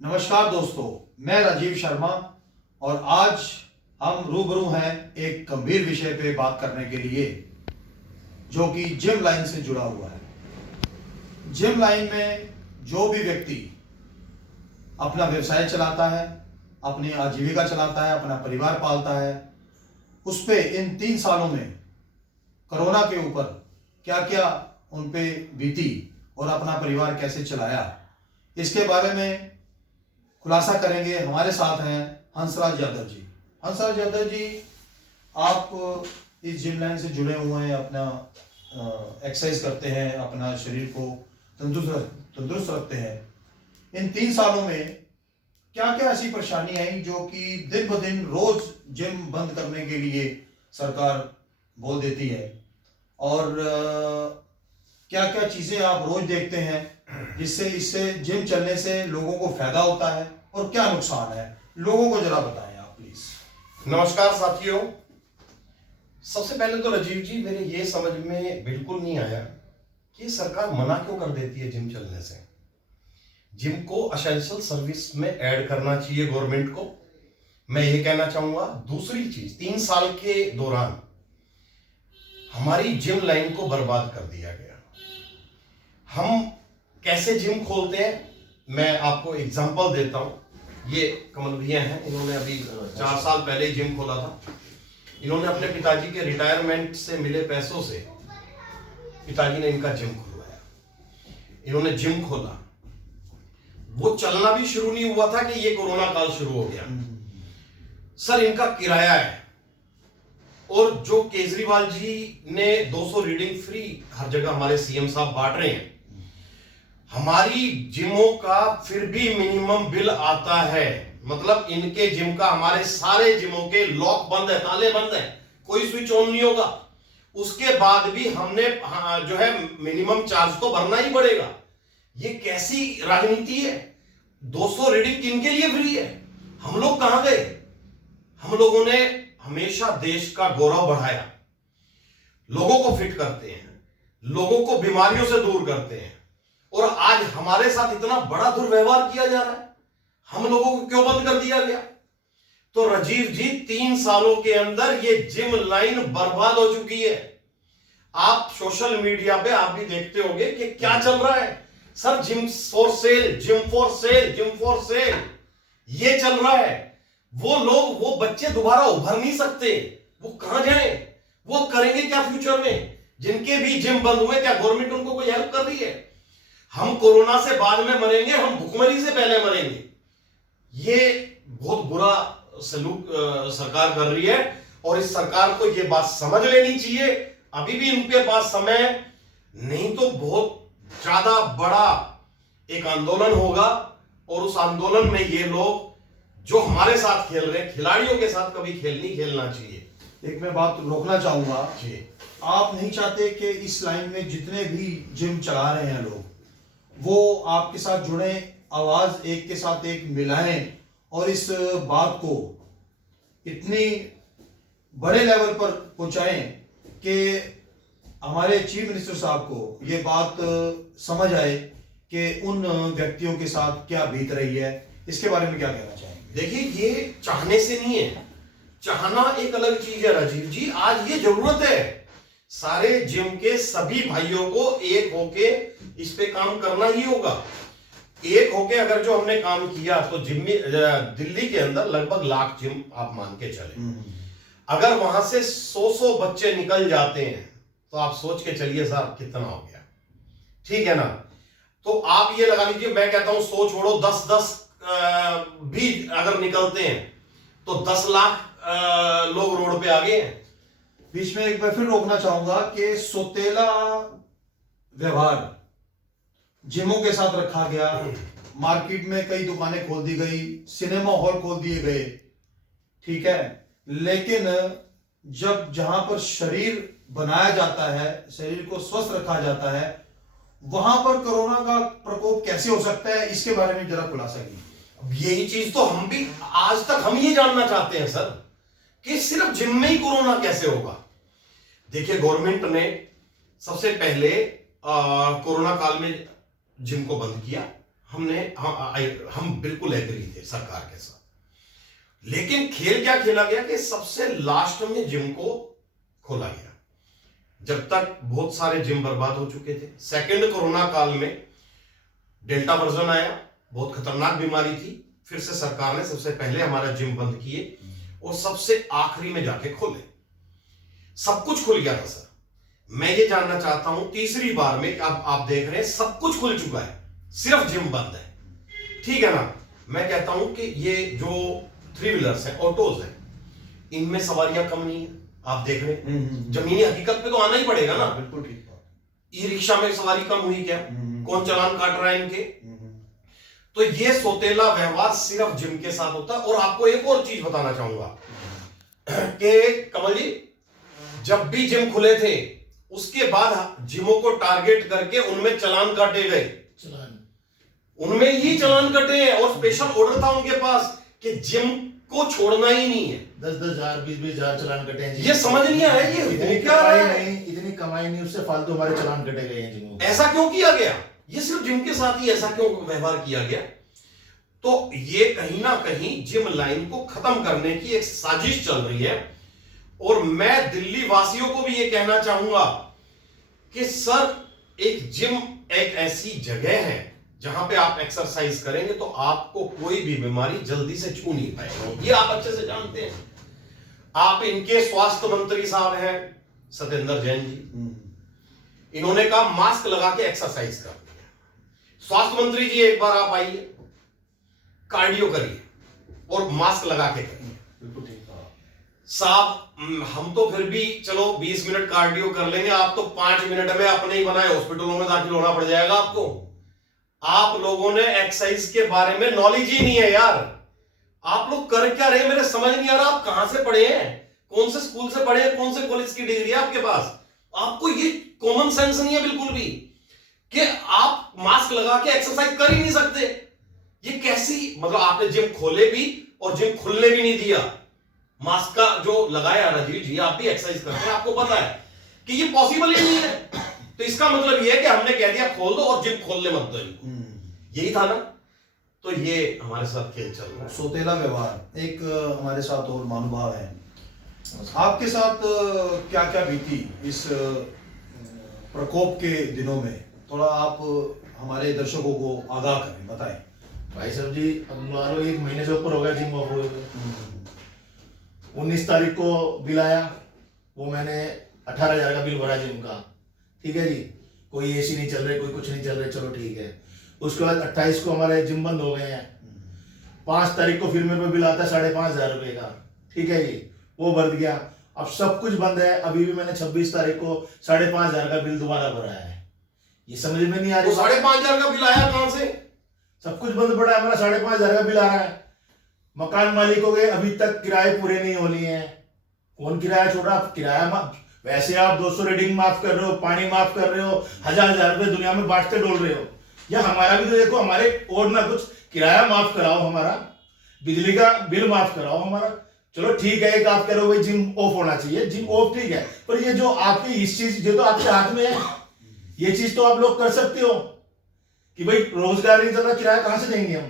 नमस्कार दोस्तों, मैं राजीव शर्मा और आज हम रूबरू हैं एक गंभीर विषय पे बात करने के लिए जो कि जिम लाइन से जुड़ा हुआ है। जिम लाइन में जो भी व्यक्ति अपना व्यवसाय चलाता है, अपनी आजीविका चलाता है, अपना परिवार पालता है, उस पे इन 3 सालों में कोरोना के ऊपर क्या क्या उन पे बीती और अपना परिवार कैसे चलाया, इसके बारे में खुलासा करेंगे। हमारे साथ हैं हंसराज यादव जी। हंसराज यादव जी, आप इस जिम लाइन से जुड़े हुए हैं, अपना एक्सरसाइज करते हैं, अपना शरीर को तंदुरुस्त रखते हैं। इन 3 सालों में क्या क्या ऐसी परेशानी आई जो कि दिन ब दिन रोज जिम बंद करने के लिए सरकार बोल देती है, और क्या क्या चीजें आप रोज देखते हैं जिससे इससे जिम चलने से लोगों को फायदा होता है और क्या नुकसान है, लोगों को जरा बताएं आप प्लीज। नमस्कार साथियों। सबसे पहले तो राजीव जी, मेरे ये समझ में बिल्कुल नहीं आया कि सरकार मना क्यों कर देती है जिम चलने से। जिम को एसेंशियल सर्विस में ऐड करना चाहिए गवर्नमेंट को, मैं ये कहना चाहूंगा। दूसरी चीज, 3 साल के दौरान हमारी जिम लाइन को बर्बाद कर दिया गया। हम कैसे जिम खोलते हैं, मैं आपको एग्जांपल देता हूं। ये कमल भैया हैं, इन्होंने अभी 4 साल पहले ही जिम खोला था। इन्होंने अपने पिताजी के रिटायरमेंट से मिले पैसों से पिताजी ने इनका जिम खुलवाया। इन्होंने जिम खोला, वो चलना भी शुरू नहीं हुआ था कि ये कोरोना काल शुरू हो गया। सर, इनका किराया है, और जो केजरीवाल जी ने 200 रीडिंग फ्री हर जगह हमारे सीएम साहब बांट रहे हैं, हमारी जिमों का फिर भी मिनिमम बिल आता है। मतलब इनके जिम का, हमारे सारे जिमों के लॉक बंद है, ताले बंद है, कोई स्विच ऑन नहीं होगा। उसके बाद भी हमने जो है मिनिमम चार्ज तो भरना ही पड़ेगा। ये कैसी राजनीति है? 200 रीडिंग किनके लिए फ्री है? हम लोग कहां गए? हम लोगों ने हमेशा देश का गौरव बढ़ाया, लोगों को फिट करते हैं, लोगों को बीमारियों से दूर करते हैं, और आज हमारे साथ इतना बड़ा दुर्व्यवहार किया जा रहा है। हम लोगों को क्यों बंद कर दिया गया? तो राजीव जी, 3 सालों के अंदर ये जिम लाइन बर्बाद हो चुकी है। आप सोशल मीडिया पे आप भी देखते होंगे कि क्या चल रहा है। Sir, gym for sale, gym for sale, gym for sale, ये चल रहा है। वो लोग, वो बच्चे दोबारा उभर नहीं सकते, वो कहां जाएं? वो करेंगे क्या फ्यूचर में? जिनके भी जिम बंद हुए, क्या गवर्नमेंट उनको कोई हेल्प कर रही है? हम कोरोना से बाद में मरेंगे, हम भुखमरी से पहले मरेंगे। ये बहुत बुरा सलूक सरकार कर रही है, और इस सरकार को ये बात समझ लेनी चाहिए। अभी भी इनके पास समय, नहीं तो बहुत ज्यादा बड़ा एक आंदोलन होगा, और उस आंदोलन में ये लोग जो हमारे साथ खेल रहे हैं, खिलाड़ियों के साथ कभी खेल नहीं खेलना चाहिए। एक मैं बात रोकना चाहूंगा कि आप नहीं चाहते कि इस लाइन में जितने भी जिम चला रहे हैं लोग, वो आपके साथ जुड़े, आवाज एक के साथ एक मिलाएं, और इस बात को इतनी बड़े लेवल पर पहुंचाएं कि हमारे चीफ मिनिस्टर साहब को ये बात समझ आए कि उन व्यक्तियों के साथ क्या बीत रही है। इसके बारे में क्या कहना चाहेंगे? देखिए, ये चाहने से नहीं है, चाहना एक अलग चीज है राजीव जी। आज ये जरूरत है सारे जिम के सभी भाइयों को एक होके इस पे काम करना ही होगा। एक होके अगर जो हमने काम किया, तो जिम में दिल्ली के अंदर लगभग 1 लाख जिम आप मान के चले। अगर वहां से 100 बच्चे निकल जाते हैं, तो आप सोच के चलिए साहब कितना हो गया। ठीक है ना? तो आप ये लगा लीजिए, मैं कहता हूं 100 छोड़ो, 10 भी अगर निकलते हैं तो 10 लाख लोग रोड पे आ गए हैं। बीच में एक बार फिर रोकना चाहूंगा कि सौतेला व्यवहार जिमों के साथ रखा गया। मार्केट में कई दुकानें खोल दी गई, सिनेमा हॉल खोल दिए गए, ठीक है, लेकिन जब जहां पर शरीर बनाया जाता है, शरीर को स्वस्थ रखा जाता है, वहां पर कोरोना का प्रकोप कैसे हो सकता है, इसके बारे में जरा खुलासा कीजिए। यही चीज तो हम भी आज तक हम ये जानना चाहते हैं सर, कि सिर्फ जिम में ही कोरोना कैसे होगा। देखिए, गवर्नमेंट ने सबसे पहले कोरोना काल में जिम को बंद किया, हम बिल्कुल एग्री थे सरकार के साथ, लेकिन खेल क्या खेला गया कि सबसे लास्ट में जिम को खोला गया, जब तक बहुत सारे जिम बर्बाद हो चुके थे। सेकंड कोरोना काल में डेल्टा वर्जन आया, बहुत खतरनाक बीमारी थी, फिर से सरकार ने सबसे पहले हमारा जिम बंद किए और सबसे आखिरी में जाके खोले। सब कुछ खुल गया था सर। मैं ये जानना चाहता हूं तीसरी बार में, अब आप देख रहे हैं सब कुछ खुल चुका है, सिर्फ जिम बंद है, ठीक है ना। मैं कहता हूं कि ये जो 3 व्हीलर्स हैं, ऑटोज हैं, इनमें सवारियां कम नहीं है। आप देख रहे हैं जमीनी हकीकत पे तो आना ही पड़ेगा ना। बिल्कुल ठीक बात। ई रिक्शा में सवारी कम हुई क्या? कौन चालान काट रहा है इनके? तो ये सोतेला व्यवहार सिर्फ जिम के साथ होता है। और आपको एक और चीज बताना चाहूंगा कि कमल जी, जब भी जिम खुले थे उसके बाद जिमों को टारगेट करके उनमें चालान काटे गए, उनमें ही चालान कटे हैं और स्पेशल ऑर्डर था उनके पास कि जिम को छोड़ना ही नहीं है। 10-10 हजार 20-20 हजार चालान कटे हैं। ये समझ नहीं आया ये इतनी क्या कमाई है? नहीं, इतनी कमाई नहीं, उससे फालतू हमारे चालान कटे गए हैं जिमों के। ऐसा क्यों किया गया? ये सिर्फ जिम के साथ ही ऐसा क्यों व्यवहार किया गया? तो ये कहीं ना कहीं जिम लाइन को खत्म करने की एक साजिश चल रही है। और मैं दिल्ली वासियों को भी ये कहना चाहूंगा कि सर, एक जिम एक ऐसी जगह है जहां पे आप एक्सरसाइज करेंगे तो आपको कोई भी बीमारी जल्दी से छू नहीं पाएगी, ये आप अच्छे से जानते हैं। आप इनके स्वास्थ्य मंत्री साहब हैं सत्येंद्र जैन जी, इन्होंने कहा मास्क लगा के एक्सरसाइज कर। स्वास्थ्य मंत्री जी, एक बार आप आइए, कार्डियो करिए और मास्क लगा के करिए। बिल्कुल ठीक कहा साहब, हम तो फिर भी चलो 20 मिनट कार्डियो कर लेंगे, आप तो 5 मिनट में अपने ही बनाए हॉस्पिटलों में दाखिल होना पड़ जाएगा आपको। आप लोगों ने एक्सरसाइज के बारे में नॉलेज ही नहीं है यार। आप लोग कर क्या रहे हैं मेरे समझ नहीं आ रहा। आप कहां से पढ़े हैं, कौन से स्कूल से पढ़े हैं, कौन से कॉलेज की डिग्री है आपके पास? आपको ये कॉमन सेंस नहीं है बिल्कुल भी कि आप मास्क लगा के एक्सरसाइज कर ही नहीं सकते। ये कैसी, मतलब आपने जिम खोले भी और जिम खुलने भी नहीं दिया। मास्क का जो लगाया राजीव जी, आप भी एक्सरसाइज करते हैं, आपको पता है कि ये पॉसिबल ही नहीं है। तो इसका मतलब ये है कि हमने कह दिया खोल दो और जिम खोलने मत दो इनको, यही था ना। तो ये हमारे साथ खेल चल रहा है, सोतेला व्यवहार। एक हमारे साथ और महानुभाव है, आपके साथ क्या क्या बीती इस प्रकोप के दिनों में, थोड़ा आप हमारे दर्शकों को आगाह करें, बताएं। भाई साहब जी, हम लोग 1 महीने से ऊपर हो गया जिम ऑफ हुए। 19 तारीख को बिल आया, वो मैंने 18,000 का बिल भरा जिम का, ठीक है जी। कोई एसी नहीं चल रहे, कोई कुछ नहीं चल रहे, चलो ठीक है। उसके बाद 28 को हमारे जिम बंद हो गए हैं। 5 तारीख को फिर मेरे को बिल आता है 5,500 रुपये का, ठीक है जी, वो भर दिया। अब सब कुछ बंद है। अभी भी मैंने 26 तारीख को 5,500 का बिल दोबारा भरा है। ये समझ में नहीं आ रही। 5,500 का बिल आया कहां से? सब कुछ बंद पड़ा है, हमारा 5,500 का बिल आ रहा है। मकान मालिकों के अभी तक किराए पूरे नहीं होनी है। कौन किराया छोड़ रहा? किराया वैसे आप 200 रीडिंग माफ कर रहे हो, पानी माफ कर रहे हो, 1,000 रुपए दुनिया में बांटते डोल रहे हो। या हमारा भी तो देखो, हमारे और ना कुछ किराया माफ कराओ, हमारा बिजली का बिल माफ कराओ हमारा। चलो ठीक है, एक आप कह रहे हो भाई जिम ऑफ होना चाहिए, जिम ऑफ ठीक है, पर ये जो आपकी इस चीज जो तो आपके हाथ में है, ये चीज तो आप लोग कर सकते हो कि भाई रोजगार नहीं चल रहा, किराया कहां से देंगे हम,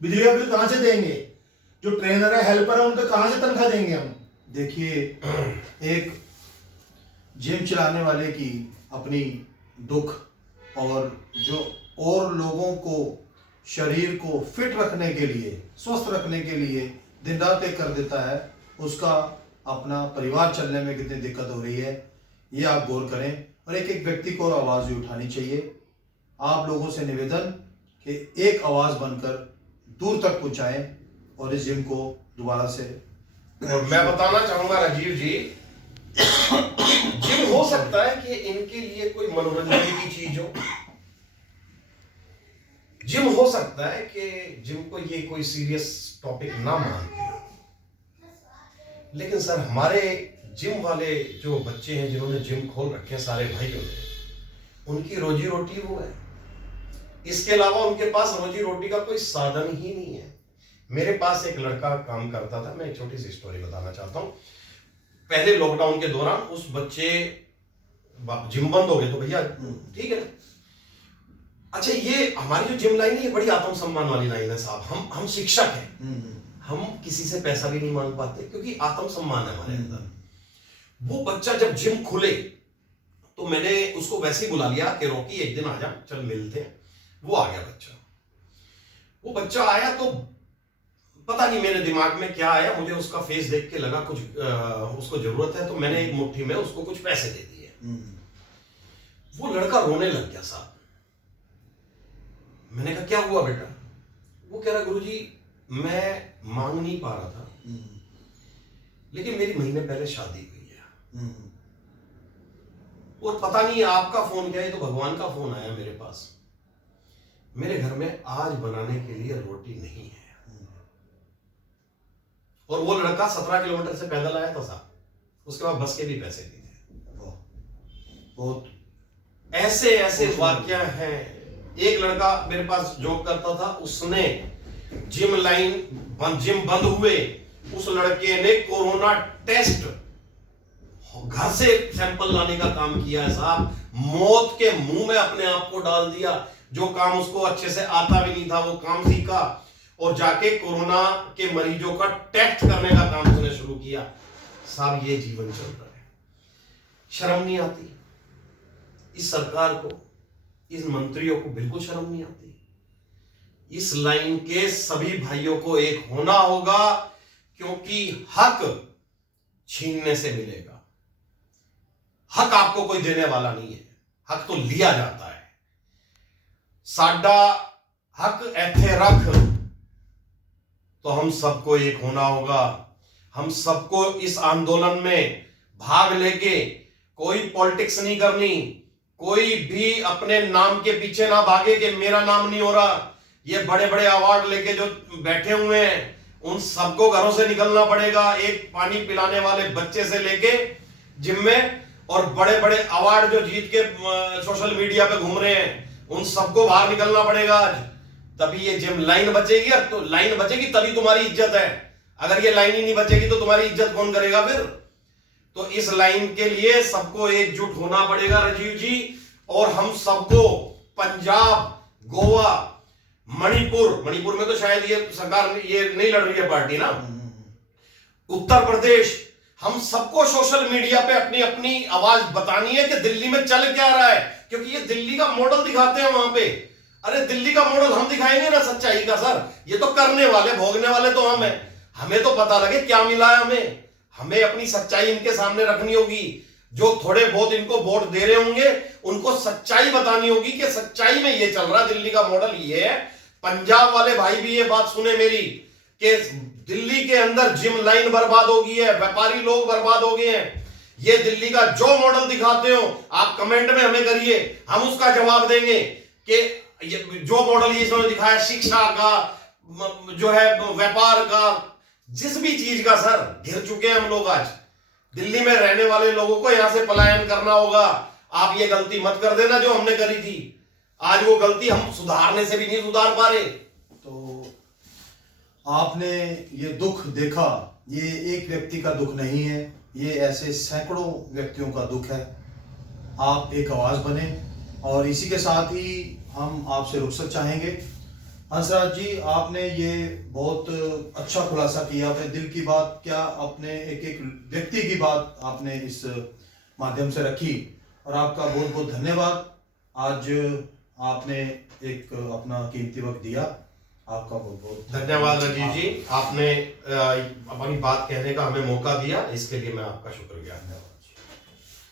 बिजली का बिल कहां से देंगे, जो ट्रेनर है, हेल्पर है, उनका कहां से तनख्वाह देंगे हम। देखिए, एक जिम चलाने वाले की अपनी दुख और जो और लोगों को शरीर को फिट रखने के लिए, स्वस्थ रखने के लिए दिन रात एक कर देता है, उसका अपना परिवार चलने में कितनी दिक्कत हो रही है, ये आप गौर करें। और एक एक व्यक्ति को आवाज़ भी उठानी चाहिए। आप लोगों से निवेदन कि एक आवाज़ बनकर दूर तक पहुँचाएं और इस जिम को दोबारा से। और मैं बताना चाहूंगा राजीव जी, जिम हो सकता है कि इनके लिए कोई मनोरंजन की चीज हो, जिम हो सकता है कि जिम को ये कोई सीरियस टॉपिक ना मानते हो, लेकिन सर हमारे जिम वाले जो बच्चे हैं जिन्होंने जिम खोल रखे हैं, सारे भाइयों ने, उनकी रोजी रोटी वो है। इसके अलावा उनके पास रोजी रोटी का कोई साधन ही नहीं है। मेरे पास एक लड़का काम करता था, मैं एक छोटी सी स्टोरी बताना चाहता हूँ। पहले लॉकडाउन के दौरान उस बच्चे, जिम बंद हो गए तो भैया ठीक है, अच्छा, ये हमारी जो जिम लाइन है ये बड़ी आत्मसम्मान वाली लाइन है साहब। हम शिक्षक हैं, हम किसी से पैसा भी नहीं मांग पाते क्योंकि आत्मसम्मान है हमारे अंदर। वो बच्चा जब जिम खुले तो मैंने उसको वैसे ही बुला लिया कि रॉकी एक दिन आ जा, चल मिलते हैं। वो आ गया बच्चा। वो बच्चा आया तो पता नहीं मेरे दिमाग में क्या आया, मुझे उसका फेस देख के लगा कुछ उसको जरूरत है, तो मैंने एक मुट्ठी में उसको कुछ पैसे दे दिए। वो लड़का रोने लग गया साहब। मैंने कहा क्या हुआ बेटा? वो कह रहा गुरुजी मैं मांग नहीं पा रहा था, लेकिन मेरी महीने पहले शादी हुई है और पता नहीं आपका फोन क्या है, तो भगवान का फोन आया मेरे पास। मेरे घर में आज बनाने के लिए रोटी नहीं है। और वो लड़का 17 किलोमीटर से पैदल आया था साहब, उसके बाद बस के भी पैसे नहीं थे। बहुत ऐसे ऐसे वाक्य हैं। एक लड़का मेरे पास जॉब करता था, उसने जिम बंद हुए, उस लड़के ने कोरोना टेस्ट घर से सैंपल लाने का काम किया है साहब। मौत के मुंह में अपने आप को डाल दिया। जो काम उसको अच्छे से आता भी नहीं था वो काम सीखा और जाके कोरोना के मरीजों का टेस्ट करने का काम उसने शुरू किया। साहब ये जीवन चल रहा है, शर्म नहीं आती इस सरकार को, इन मंत्रियों को बिल्कुल शर्म नहीं आती। इस लाइन के सभी भाइयों को एक होना होगा, क्योंकि हक छीनने से मिलेगा। हक आपको कोई देने वाला नहीं है, हक तो लिया जाता है। साडा हक ऐथे रख, तो हम सबको एक होना होगा। हम सबको इस आंदोलन में भाग लेके, कोई पॉलिटिक्स नहीं करनी, कोई भी अपने नाम के पीछे ना भागे कि मेरा नाम नहीं हो रहा। ये बड़े बड़े अवार्ड लेके जो बैठे हुए हैं उन सबको घरों से निकलना पड़ेगा। एक पानी पिलाने वाले बच्चे से लेके जिम में, और बड़े बड़े अवार्ड जो जीत के सोशल मीडिया पे घूम रहे हैं, उन सबको बाहर निकलना पड़ेगा आज। तभी ये जिम लाइन बचेगी, और तो लाइन बचेगी तभी तुम्हारी इज्जत है। अगर ये लाइन ही नहीं बचेगी तो तुम्हारी इज्जत कौन करेगा फिर? तो इस लाइन के लिए सबको एकजुट होना पड़ेगा राजीव जी। और हम सबको पंजाब, गोवा, मणिपुर में तो शायद ये सरकार ये नहीं लड़ रही है पार्टी ना, उत्तर प्रदेश, हम सबको सोशल मीडिया पे अपनी अपनी आवाज बतानी है कि दिल्ली में चल क्या रहा है। क्योंकि ये दिल्ली का मॉडल दिखाते हैं वहां पे। अरे दिल्ली का मॉडल हम दिखाएंगे ना सच्चाई का सर, ये तो करने वाले भोगने वाले तो हम हैं। हमें तो पता लगे क्या मिला है हमें अपनी सच्चाई इनके सामने रखनी होगी। जो थोड़े बहुत इनको वोट दे रहे होंगे उनको सच्चाई बतानी होगी कि सच्चाई में ये चल रहा, दिल्ली का मॉडल ये है। पंजाब वाले भाई भी ये बात सुने मेरी कि दिल्ली के अंदर जिम लाइन बर्बाद हो गई है, व्यापारी लोग बर्बाद हो गए हैं। ये दिल्ली का जो मॉडल दिखाते हो आप कमेंट में हमें करिए, हम उसका जवाब देंगे कि ये जो मॉडल ये इसने दिखाया शिक्षा का, जो है व्यापार का, जिस भी चीज का सर घिर चुके हैं हम लोग। आज दिल्ली में रहने वाले लोगों को यहां से पलायन करना होगा। आप ये गलती मत कर देना जो हमने करी थी। आज वो गलती हम सुधारने से भी नहीं सुधार पा रहे। तो आपने ये दुख देखा, ये एक व्यक्ति का दुख नहीं है, ये ऐसे सैकड़ों व्यक्तियों का दुख है। आप एक आवाज बने, और इसी के साथ ही हम आपसे रुखसत चाहेंगे। हंसराज जी, आपने ये बहुत अच्छा खुलासा किया, अपने दिल की बात, क्या अपने एक एक व्यक्ति की बात आपने इस माध्यम से रखी, और आपका बहुत बहुत धन्यवाद। आज आपने एक अपना कीमती वक्त दिया, आपका बहुत बहुत धन्यवाद राजीव जी। आपने अपनी बात कहने का हमें मौका दिया, इसके लिए मैं आपका शुक्रिया।